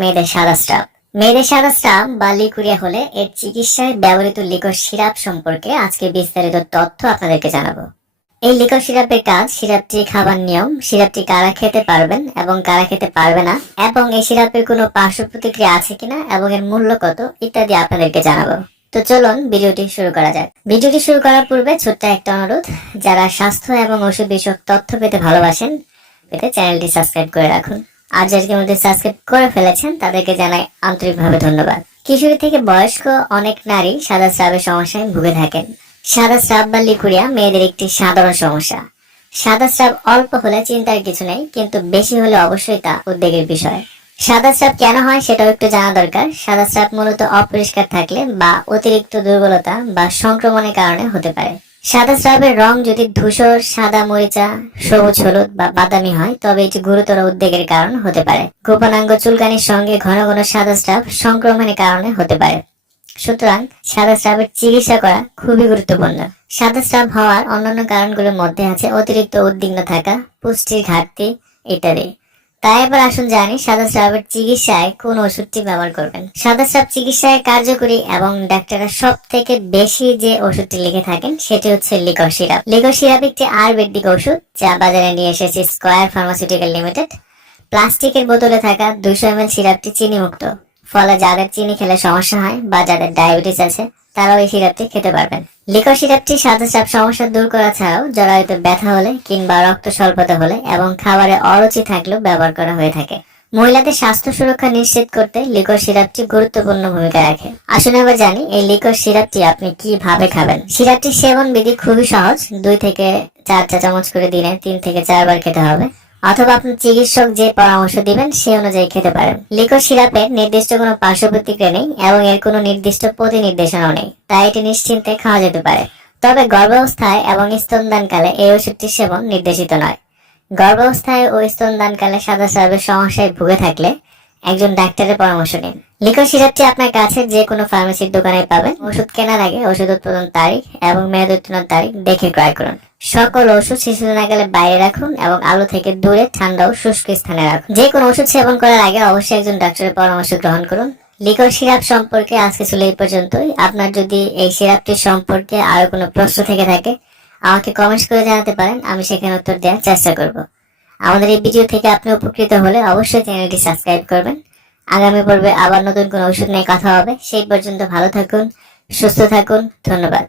মেয়েদের সাদা স্টাফ মেয়েদের সাদা স্টাফ বা লিকুরিয়া হলে এর চিকিৎসায় ব্যবহৃত লিকর সিরাপ সম্পর্কে আজকে বিস্তারিত তথ্য আপনাদেরকে জানাব। এই লিকর সিরাপের কাজ সিরাপটি খাবার নিয়ম, সিরাপটি কারা খেতে পারবেন এবং কারা খেতে পারবে না, এবং এই সিরাপের কোনো পার্শ্ব প্রতিক্রিয়া আছে কিনা এবং এর মূল্য কত ইত্যাদি আপনাদেরকে জানাব। তো চলুন ভিডিওটি শুরু করা যাক। ভিডিওটি শুরু করার পূর্বে ছোট্ট একটা অনুরোধ, যারা স্বাস্থ্য এবং ওষুধ বিষয়ক তথ্য পেতে ভালোবাসেন, পেতে চ্যানেলটি সাবস্ক্রাইব করে রাখুন। আর মধ্যে সাবস্ক্রাইব করে ফেলেছেন, তাদেরকে জানাই আন্তরিকভাবে ধন্যবাদ। কিশোরী থেকে বয়স্ক অনেক নারী সাদা স্রাবের সমস্যায় ভুগে থাকেন। সাদা স্রাব বা লিকুরিয়া মেয়েদের একটি সাধারণ সমস্যা। সাদা স্রাব অল্প হলে চিন্তার কিছু নেই, কিন্তু বেশি হলে অবশ্যই তা উদ্বেগের বিষয়। সাদা স্রাব কেন হয় সেটাও একটু জানা দরকার। সাদা স্রাব মূলত অপরিষ্কার থাকলে বা অতিরিক্ত দুর্বলতা বা সংক্রমণের কারণে হতে পারে। সাদা স্রাবের রং যদি ধূসর, সাদা মরিচা, সবুজ, হলুদ বা বাদামি হয়, তবে এটি গুরুতর উদ্বেগের কারণ হতে পারে। গোপনাঙ্গ চুলকানির সঙ্গে ঘন ঘন সাদা স্রাব সংক্রমণের কারণে হতে পারে। সুতরাং সাদা স্রাবের চিকিৎসা করা খুবই গুরুত্বপূর্ণ। সাদা স্রাব হওয়ার অন্যান্য কারণগুলোর মধ্যে আছে অতিরিক্ত উদ্বিগ্ন থাকা, পুষ্টির ঘাটতি ইত্যাদি। তাই এবার আসুন জানি সাদা স্রাবের চিকিৎসায় কোন ওষুধটি ব্যবহার করবেন। সাদা স্রাব চিকিৎসায় কার্যকরী এবং ডাক্তাররা সব থেকে বেশি যে ওষুধটি লিখে থাকেন, সেটি হচ্ছে লিকর সিরাপ। লিকর সিরাপ একটি আয়ুর্বেদিক ওষুধ যা বাজারে নিয়ে এসেছে স্কয়ার ফার্মাসিউটিক্যাল লিমিটেড। প্লাস্টিকের বোতলে থাকা দুশো এম সিরাপটি চিনি মুক্ত ফলে যাদের চিনি খেলে সমস্যা হয় বা যাদের ডায়াবেটিস আছে, তারাও এই সিরাপটি খেতে পারবেন। লিকর সিরাপটি সাদা চাপ সমস্যা দূর করা ছাড়াও জরায়ুতে ব্যথা হলে কিংবা রক্ত স্বল্পতা হলে এবং খাবারে অরুচি থাকলেও ব্যবহার করা হয়ে থাকে। মহিলাদের স্বাস্থ্য সুরক্ষা নিশ্চিত করতে লিকর সিরাপটি গুরুত্বপূর্ণ ভূমিকা রাখে। আসুন এবার জানি এই লিকর সিরাপটি আপনি কীভাবে খাবেন? সিরাপটি সেবন বিধি খুবই সহজ। দুই থেকে চার চা চামচ করে দিনে তিন থেকে চারবার খেতে হবে। অথবা আপনার চিকিৎসক যে পরামর্শ দিবেন, সেই অনুযায়ী খেতে পারেন। লিকোর সিরাপের নির্দিষ্ট কোনো পার্শ্ব নেই এবং এর কোনো নির্দিষ্ট প্রতি নির্দেশনাও নেই, তাই এটি নিশ্চিন্তে খাওয়া যেতে পারে। তবে গর্ভাবস্থায় এবং স্তনদানকালে এই ওষুধটির সেবন নির্দেশিত নয়। গর্ভাবস্থায় ও স্তনদানকালে সাদা স্রাবের সমস্যায় ভুগে থাকলে একজন ডাক্তারের পরামর্শ নিন। লিকর সিরাপটি আপনার কাছে যে কোনো ফার্মেসির দোকানে পাবেন। ওষুধ কেনার আগে ওষুধ উৎপাদন তারিখ এবং মেয়াদ উত্তীর্ণ তারিখ দেখে ক্রয় করুন। সকল ওষুধ শিশু নাগালে বাইরে রাখুন এবং আলো থেকে দূরে, ঠান্ডা ও শুষ্ক স্থানে রাখুন। যে কোনো ওষুধ সেবন করার আগে অবশ্যই একজন ডাক্তারের পরামর্শ গ্রহণ করুন। লিকর সিরাপ সম্পর্কে আজকে ছিল এই পর্যন্তই। আপনার যদি এই সিরাপটি সম্পর্কে আরও কোনো প্রশ্ন থেকে থাকে, আমাকে কমেন্টস করে জানাতে পারেন। আমি সেখানে উত্তর দেওয়ার চেষ্টা করব। আমাদের এই ভিডিও থেকে আপনি উপকৃত হলে অবশ্যই চ্যানেলটি সাবস্ক্রাইব করবেন। আগামী পর্বে আবার নতুন কোনো ওষুধ নিয়ে কথা হবে। সেই পর্যন্ত ভালো থাকুন, সুস্থ থাকুন, ধন্যবাদ।